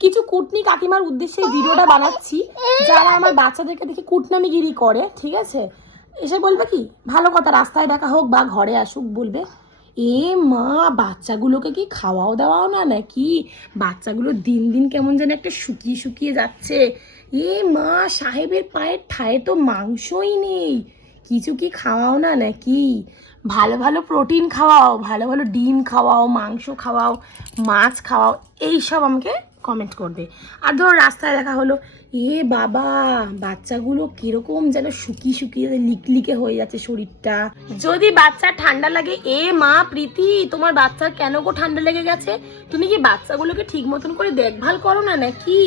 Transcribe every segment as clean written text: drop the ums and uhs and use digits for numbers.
কিছু কুটনি কাকিমার উদ্দেশ্যে ভিডিওটা বানাচ্ছি, যারা আমার বাচ্চাদেরকে দেখে কুটনামিগিরি করে, ঠিক আছে? এসে বলবে কি, ভালো কথা, রাস্তায় দেখা হোক বা ঘরে আসুক, বলবে এ মা বাচ্চাগুলোকে কি খাওয়াও দাওয়াও না নাকি? বাচ্চাগুলো দিন দিন কেমন যেন একটা শুকিয়ে শুকিয়ে যাচ্ছে। এ মা সাহেবের পায়ের ঠায়ে তো মাংসই নেই, কিছু কি খাওয়াও না নাকি? ভালো ভালো প্রোটিন খাওয়াও, ভালো ভালো ডিম খাওয়াও, মাংস খাওয়াও, মাছ খাওয়াও, এইসব আমাকে কমেন্ট করবে। আর ধরো রাস্তায় দেখা হলো, এ বাবা বাচ্চাগুলো কিরকম যেন শুকিয়ে শুকিয়ে লিকলিকে হয়ে যাচ্ছে শরীরটা। যদি বাচ্চা ঠান্ডা লাগে, এ মা প্রীতি তোমার বাচ্চার কেন গো ঠান্ডা লেগে গেছে? তুমি কি বাচ্চাগুলোকে ঠিক মতন করে দেখভাল করো না নাকি?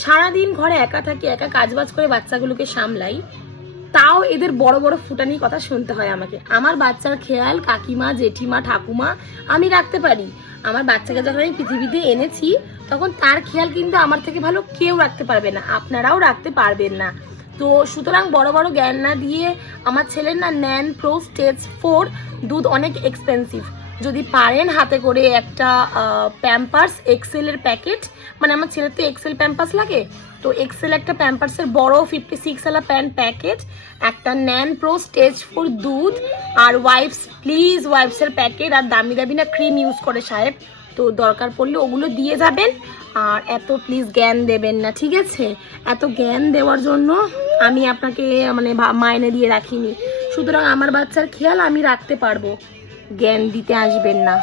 সারাদিন ঘরে একা থাকি, একা কাজবাজ করে বাচ্চাগুলোকে সামলাই, তাও এদের বড় বড় ফুটানি কথা শুনতে হয় আমাকে। আমার বাচ্চার খেয়াল কাকিমা, জেঠিমা, ঠাকুমা আমি রাখতে পারি। আমার বাচ্চাকে যখন আমি পৃথিবীতে এনেছি, তখন তার খেয়াল কিন্তু আমার থেকে ভালো কেউ রাখতে পারবে না, আপনারাও রাখতে পারবেন না। তো সুতরাং বড় বড় জ্ঞান না দিয়ে, আমার ছেলের না ন্যান প্রো স্টেজ 4 দুধ অনেক এক্সপেন্সিভ। যদি পারেন হাতে করে একটা প্যাম্পার্স এক্সেলের প্যাকেট, মানে আমার ছেলের তো এক্সেল প্যাম্পার্স লাগে, তো এক্সেল একটা প্যাম্পার্সের বড় 56 ওয়ালা প্যাকেট, একটা ন্যান প্রো স্টেজ 4 দুধ, আর ওয়াইপস, প্লিজ ওয়াইপসের প্যাকেট, আর দামি দামি না ক্রিম ইউজ করে সাহেব, তো দরকার পড়লে ওগুলো দিয়ে যাবেন। আর এত প্লিজ জ্ঞান দেবেন না, ঠিক আছে? এত জ্ঞান দেওয়ার জন্য আমি আপনাকে মানে মাইনে দিয়ে রাখিনি। সুতরাং আমার বাচ্চার খেয়াল আমি রাখতে পারবো, জ্ঞান দিতে আসবেন না।